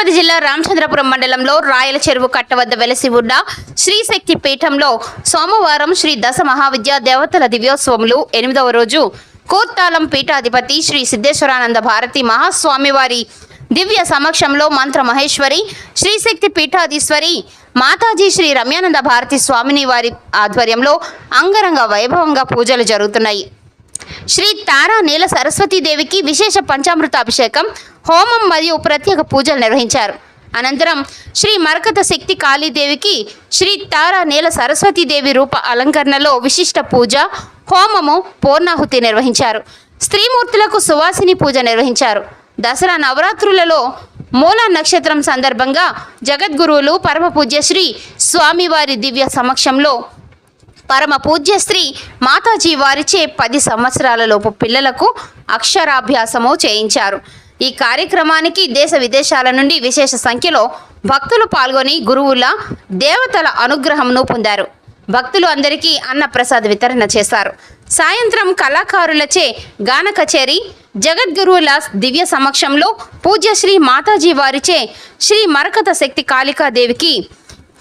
సిద్దిపేట జిల్లా రామచంద్రపురం మండలంలో రాయల చెరువు కట్ట వద్ద వెలసి ఉన్న శ్రీశక్తి పీఠంలో సోమవారం శ్రీ దశ మహావిద్యా దేవతల దివ్యోత్సవములు ఎనిమిదవ రోజు. కూర్తాలం పీఠాధిపతి శ్రీ సిద్ధేశ్వరానంద భారతి మహాస్వామివారి దివ్య సమక్షంలో మంత్ర మహేశ్వరి శ్రీశక్తి పీఠాధీశ్వరి మాతాజీ శ్రీ రమ్యానంద భారతి స్వామిని వారి ఆధ్వర్యంలో అంగరంగ వైభవంగా పూజలు జరుగుతున్నాయి. శ్రీ తారా నీల సరస్వతీదేవికి విశేష పంచామృత అభిషేకం హోమం మరియు ప్రత్యేక పూజలు నిర్వహించారు. అనంతరం శ్రీ మరకత శక్తి కాళీదేవికి శ్రీ తారా నేల సరస్వతీదేవి రూప అలంకరణలో విశిష్ట పూజ హోమము పూర్ణాహుతి నిర్వహించారు. స్త్రీమూర్తులకు సువాసిని పూజ నిర్వహించారు. దసరా నవరాత్రులలో మూలా నక్షత్రం సందర్భంగా జగద్గురువులు పరమ పూజ్య శ్రీ స్వామివారి దివ్య సమక్షంలో పరమ పూజ్య శ్రీ మాతాజీ వారిచే పది సంవత్సరాలలోపు పిల్లలకు అక్షరాభ్యాసము చేయించారు. ఈ కార్యక్రమానికి దేశ విదేశాల నుండి విశేష సంఖ్యలో భక్తులు పాల్గొని గురువుల దేవతల అనుగ్రహంను పొందారు. భక్తులు అందరికీ అన్నప్రసాద్ వితరణ చేశారు. సాయంత్రం కళాకారులచే గాన కచేరి జగద్గురువుల దివ్య సమక్షంలో పూజ్య శ్రీ మాతాజీ వారిచే శ్రీ మరకత శక్తి కాళికాదేవికి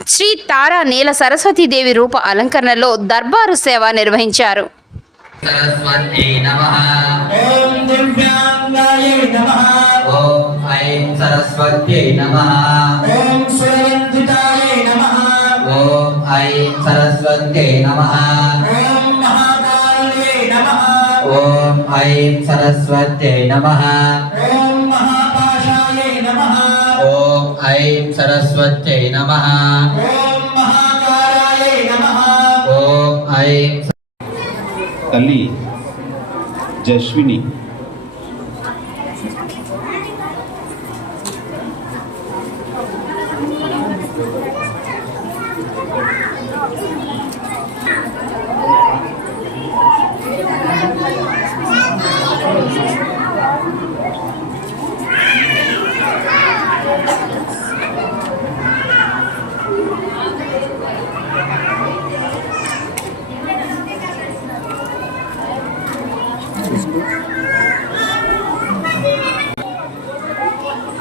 శ్రీ తారా నీల సరస్వతీదేవి రూప అలంకరణలో దర్బారు సేవ నిర్వహించారు. सरस्वत्यै नमः ॐ दिव्याङ्गायै नमः ॐ ऐं सरस्वत्यै नमः ॐ सुरवन्दितायै नमः ॐ ऐं सरस्वत्यै नमः ॐ महाकाल्यै नमः ॐ ऐं सरस्वत्यै नमः ॐ महापाशायै नमः ॐ ऐं सरस्वत्यै नमः ॐ महाकारायै नमः ॐ ऐं తల్లి జస్విని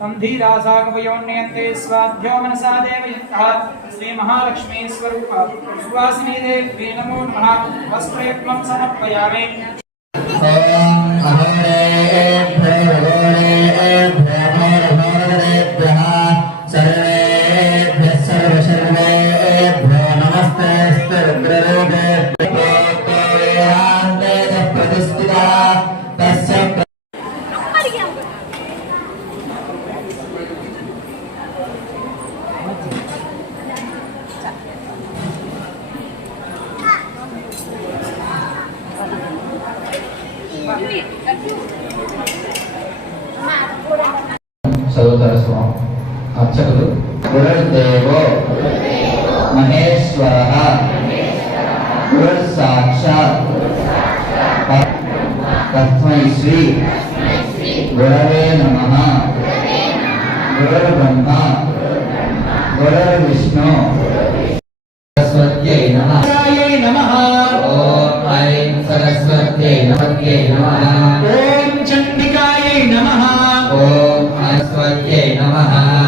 తంధీరాసాకవయోన్యే స్వాభ్యో మనసా దేవయత్త శ్రీ మహాలక్ష్మీ స్వరూప సువాసిని దేవి నమో నమః వస్త్రేత్వం సమర్పయామి ఓం చదువుతారు స్వామి? అర్చకులు. గురుర్దేవో మహేశ్వర. గురుర్ సాక్షాత్ తస్మై శ్రీ. గురవే నమ. గురుర్ బ్రహ్మ గురుర్ విష్ణు సరస్వత్యై నమ. నమ సరస్వత్యై నమ. ఓం చండికాయై నమ. ఓం वनस्पत्यै नमः